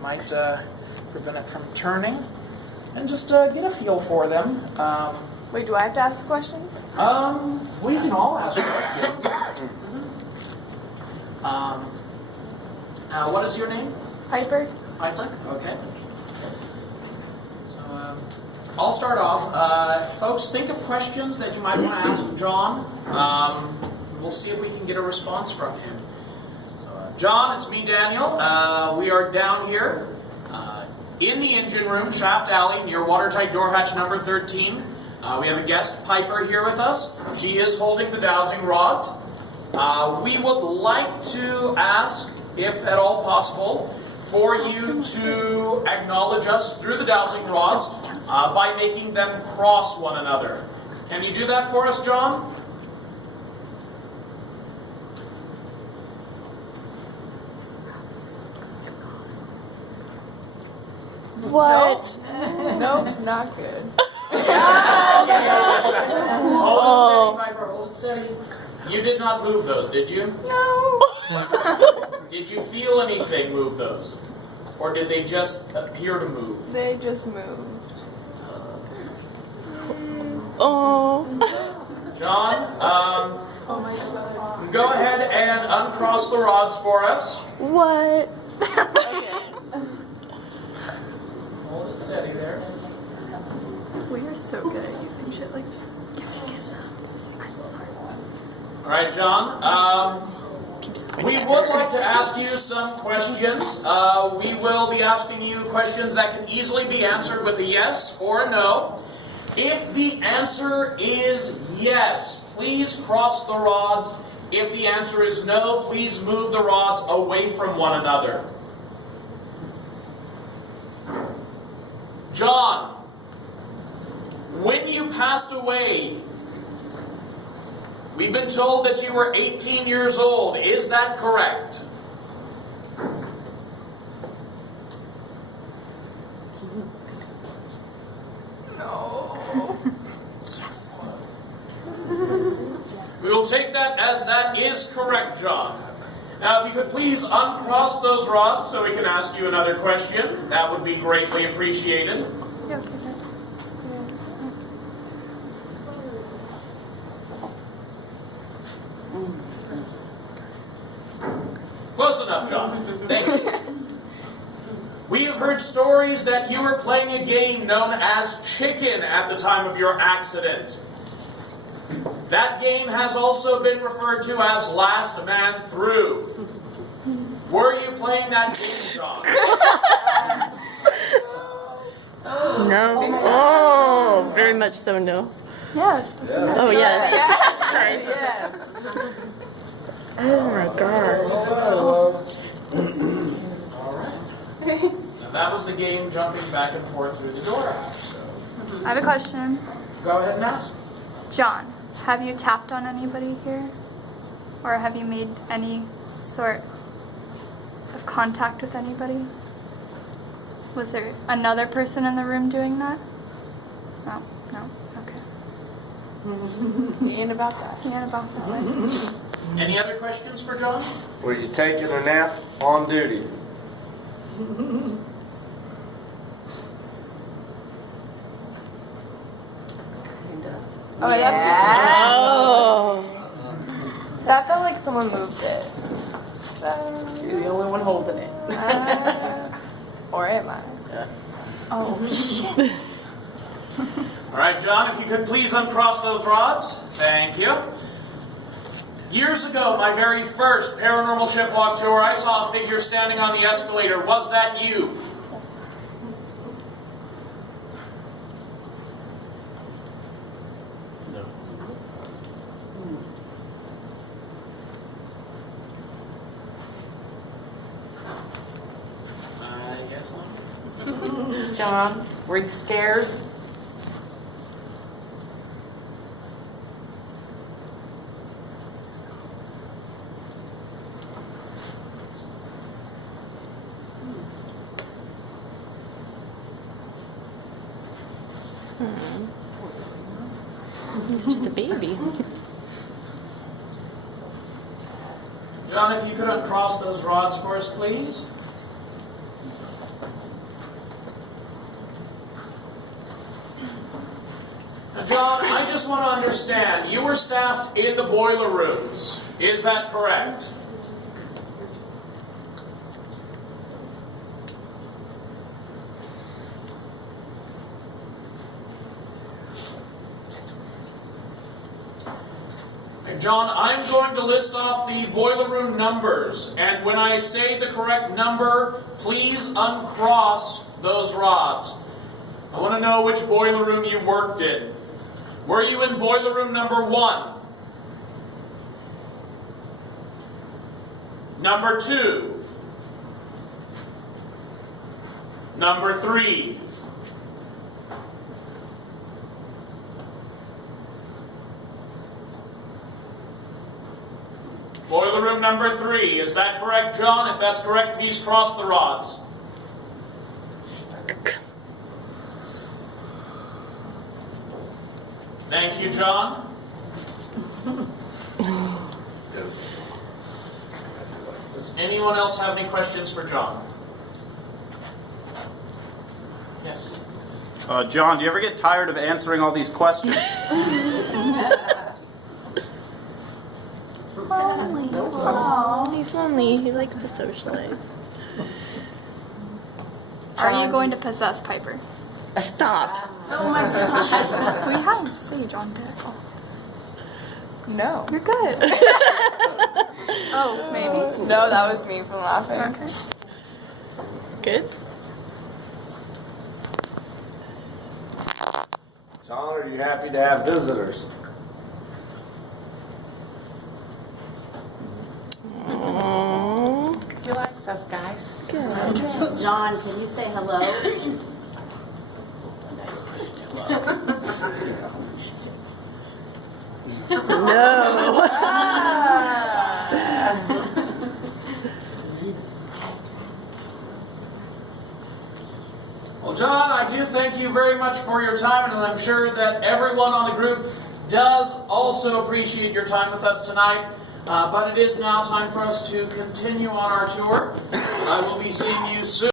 might prevent it from turning. And just get a feel for them. Wait, do I have to ask the questions? We can all ask questions. What is your name? Piper? Piper? Okay. So, I'll start off. Folks, think of questions that you might want to ask John. We'll see if we can get a response from him. So, John, it's me, Daniel. We are down here in the engine room, Shaft Alley, near watertight door hatch number 13. We have a guest, Piper, here with us. She is holding the dowsing rods. We would like to ask, if at all possible, for you to acknowledge us through the dowsing rods by making them cross one another. Can you do that for us, John? What? Nope, not good. Hold it steady, Piper, hold it steady. You did not move those, did you? No. Did you feel anything move those? Or did they just appear to move? They just moved. Oh. John, go ahead and uncross the rods for us. What? Hold it steady there. We are so good at using shit like this. I'm sorry. All right, John. We would like to ask you some questions. We will be asking you questions that can easily be answered with a yes or a no. If the answer is yes, please cross the rods. If the answer is no, please move the rods away from one another. John, when you passed away, we've been told that you were 18 years old. Is that correct? No. We will take that as that is correct, John. Now, if you could please uncross those rods so we can ask you another question, that would be greatly appreciated. Yeah, okay. Close enough, John. Thank you. We have heard stories that you were playing a game known as Chicken at the time of your accident. That game has also been referred to as Last Man Through. Were you playing that game, John? No. Oh, very much so no. Yes. Oh, yes. Yes. Oh my god. All right. Now that was the game jumping back and forth through the door hatch. So I have a question. go ahead and ask. John, have you tapped on anybody here? Or have you made any sort of contact with anybody? Was there another person in the room doing that? No, okay. He ain't about that. He ain't about that way. Any other questions for John? Were you taking a nap on duty? Oh, yeah. Oh. That felt like someone moved it. You're the only one holding it. Or am I? Oh, shit. All right, John, if you could please uncross those rods. Thank you. Years ago, my very first paranormal shipwalk tour, I saw a figure standing on the escalator. Was that you? No. I guess not. John, were you scared? He's just a baby. John, if you could uncross those rods for us, please. John, I just want to understand. You were staffed in the boiler rooms. Is that correct? John, I'm going to list off the boiler room numbers, and when I say the correct number, please uncross those rods. I want to know which boiler room you worked in. Were you in boiler room number 1? Number 2? Number 3? Boiler room number 3. Is that correct, John? If that's correct, please cross the rods. Thank you, John. Does anyone else have any questions for John? Yes. John, do you ever get tired of answering all these questions? Oh, he's lonely. He likes to socialize. Are you going to possess Piper? Stop. Oh my gosh. We have Sage on deck. Oh, No. you're good. Oh, maybe. No, that was me from laughing. Okay. Good. John, are you happy to have visitors? Aww. Relax us, guys. John, can you say hello? No. Well, John, I do thank you very much for your time, and I'm sure that everyone on the group does also appreciate your time with us tonight. But it is now time for us to continue on our tour. I will be seeing you soon.